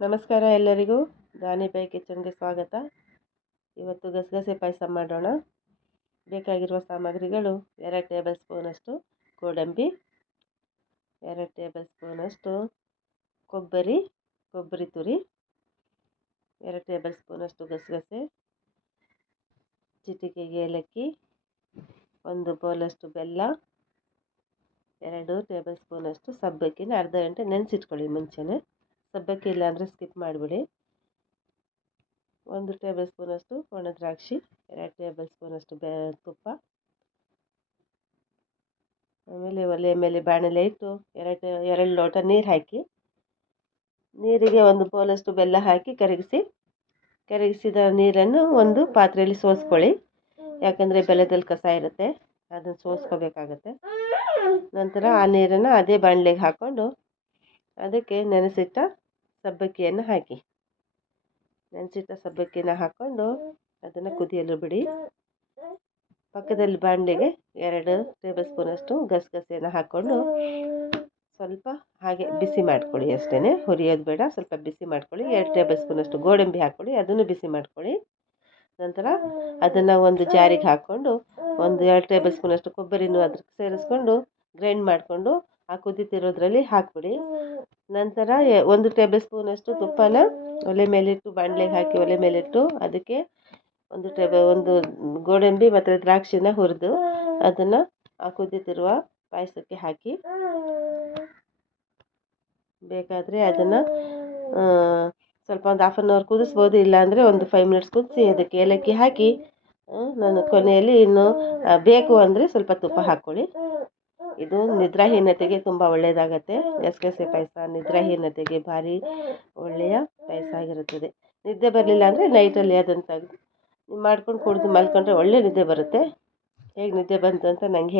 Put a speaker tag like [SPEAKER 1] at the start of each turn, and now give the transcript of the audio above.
[SPEAKER 1] ನಮಸ್ಕಾರ ಎಲ್ಲರಿಗೂ. ದಾನಿ ಬೈ ಕಿಚನ್ಗೆ ಸ್ವಾಗತ. ಇವತ್ತು ಗಸಗಸೆ ಪಾಯಸ ಮಾಡೋಣ. ಬೇಕಾಗಿರುವ ಸಾಮಗ್ರಿಗಳು ಎರಡು ಟೇಬಲ್ ಸ್ಪೂನಷ್ಟು ಗೋಡಂಬಿ, ಎರಡು ಟೇಬಲ್ ಸ್ಪೂನಷ್ಟು ಕೊಬ್ಬರಿ ಕೊಬ್ಬರಿ ತುರಿ, ಎರಡು ಟೇಬಲ್ ಸ್ಪೂನಷ್ಟು ಗಸಗಸೆ, ಚಿಟಿಕೆಗೆ ಏಲಕ್ಕಿ, ಒಂದು ಬೌಲಷ್ಟು ಬೆಲ್ಲ, ಎರಡು ಟೇಬಲ್ ಸ್ಪೂನಷ್ಟು ಸಬ್ಬಕ್ಕಿನ ಅರ್ಧ ಗಂಟೆ ನೆನೆಸಿಟ್ಕೊಳ್ಳಿ ಮುಂಚೆನೇ. ಸಬ್ಬಕ್ಕಿ ಇಲ್ಲ ಅಂದರೆ ಸ್ಕಿಪ್ ಮಾಡಿಬಿಡಿ. ಒಂದು ಟೇಬಲ್ ಸ್ಪೂನಷ್ಟು ಒಣ ದ್ರಾಕ್ಷಿ, ಎರಡು ಟೇಬಲ್ ಸ್ಪೂನಷ್ಟು ಬೆ, ತುಪ್ಪ. ಆಮೇಲೆ ಒಲೆ ಮೇಲೆ ಬಾಣಲೆ ಇಟ್ಟು ಎರಡು ಎರಡು ಲೋಟ ನೀರು ಹಾಕಿ. ನೀರಿಗೆ ಒಂದು ಬೌಲಷ್ಟು ಬೆಲ್ಲ ಹಾಕಿ ಕರಗಿಸಿ, ಕರಗಿಸಿದ ನೀರನ್ನು ಒಂದು ಪಾತ್ರೆಯಲ್ಲಿ ಸೋಸ್ಕೊಳ್ಳಿ. ಯಾಕಂದರೆ ಬೆಲ್ಲದಲ್ಲಿ ಕಸ ಇರುತ್ತೆ, ಅದನ್ನು ಸೋಸ್ಕೋಬೇಕಾಗತ್ತೆ. ನಂತರ ಆ ನೀರನ್ನು ಅದೇ ಬಾಣಲೆಗೆ ಹಾಕ್ಕೊಂಡು ಅದಕ್ಕೆ ನೆನೆಸಿಟ್ಟ ಸಬ್ಬಕ್ಕಿಯನ್ನು ಹಾಕಿ. ನೆನೆಸಿಟ್ಟ ಸಬ್ಬಕ್ಕಿನ ಹಾಕ್ಕೊಂಡು ಅದನ್ನು ಕುದಿಯಲು ಬಿಡಿ. ಪಕ್ಕದಲ್ಲಿ ಬಾಣಲೆಗೆ ಎರಡು ಟೇಬಲ್ ಸ್ಪೂನಷ್ಟು ಗಸಗಸೆಯನ್ನು ಹಾಕ್ಕೊಂಡು ಸ್ವಲ್ಪ ಹಾಗೆ ಬಿಸಿ ಮಾಡ್ಕೊಳ್ಳಿ ಅಷ್ಟೇ ಹುರಿಯೋದು ಬೇಡ, ಸ್ವಲ್ಪ ಬಿಸಿ ಮಾಡ್ಕೊಳ್ಳಿ. ಎರಡು ಟೇಬಲ್ ಸ್ಪೂನಷ್ಟು ಗೋಡಂಬಿ ಹಾಕ್ಕೊಳ್ಳಿ ಅದನ್ನು ಬಿಸಿ ಮಾಡ್ಕೊಳ್ಳಿ. ನಂತರ ಅದನ್ನು ಒಂದು ಜಾರಿಗೆ ಹಾಕ್ಕೊಂಡು ಒಂದು ಎರಡು ಟೇಬಲ್ ಸ್ಪೂನಷ್ಟು ಕೊಬ್ಬರಿನೂ ಅದಕ್ಕೆ ಸೇರಿಸ್ಕೊಂಡು ಗ್ರೈಂಡ್ ಮಾಡಿಕೊಂಡು ಆ ಕುದಿತಿರೋದ್ರಲ್ಲಿ ಹಾಕ್ಬಿಡಿ. ನಂತರ ಒಂದು ಟೇಬಲ್ ಸ್ಪೂನಷ್ಟು ತುಪ್ಪನ ಒಲೆ ಮೇಲಿಟ್ಟು, ಬಾಣಲೆಗೆ ಹಾಕಿ ಒಲೆ ಮೇಲಿಟ್ಟು ಅದಕ್ಕೆ ಒಂದು ಟೇಬಲ್, ಒಂದು ಗೋಡಂಬಿ ಮತ್ತು ದ್ರಾಕ್ಷಿನ ಹುರಿದು ಅದನ್ನು ಆ ಕುದಿತಿರುವ ಪಾಯಸಕ್ಕೆ ಹಾಕಿ. ಬೇಕಾದರೆ ಅದನ್ನು ಸ್ವಲ್ಪ ಒಂದು ಹಾಫ್ ಆನ್ ಅವರ್ ಕುದಿಸ್ಬೋದು, ಇಲ್ಲಾಂದರೆ ಒಂದು ಫೈವ್ ಮಿನಿಟ್ಸ್ ಕುದಿಸಿ ಅದಕ್ಕೆ ಏಲಕ್ಕಿ ಹಾಕಿ ನಾನು ಕೊನೆಯಲ್ಲಿ ಇನ್ನು ಬೇಕು ಅಂದರೆ ಸ್ವಲ್ಪ ತುಪ್ಪ ಹಾಕ್ಕೊಳ್ಳಿ. ಇದು ನಿದ್ರಾಹೀನತೆಗೆ ತುಂಬ ಒಳ್ಳೆಯದಾಗತ್ತೆ ಗಸಗಸೆ ಪಾಯಸ ನಿದ್ರಾಹೀನತೆಗೆ ಭಾರಿ ಒಳ್ಳೆಯ ಪಾಯಸ ಆಗಿರುತ್ತದೆ. ನಿದ್ದೆ ಬರಲಿಲ್ಲ ಅಂದರೆ ನೈಟಲ್ಲಿ ಅದನ್ನು ತೆಗೆದು ಮಾಡ್ಕೊಂಡು ಕುಡಿದು ಮಲ್ಕೊಂಡ್ರೆ ಒಳ್ಳೆ ನಿದ್ದೆ ಬರುತ್ತೆ. ಹೇಗೆ ನಿದ್ದೆ ಬಂತು ಅಂತ ನನಗೆ ಹೇಳಿ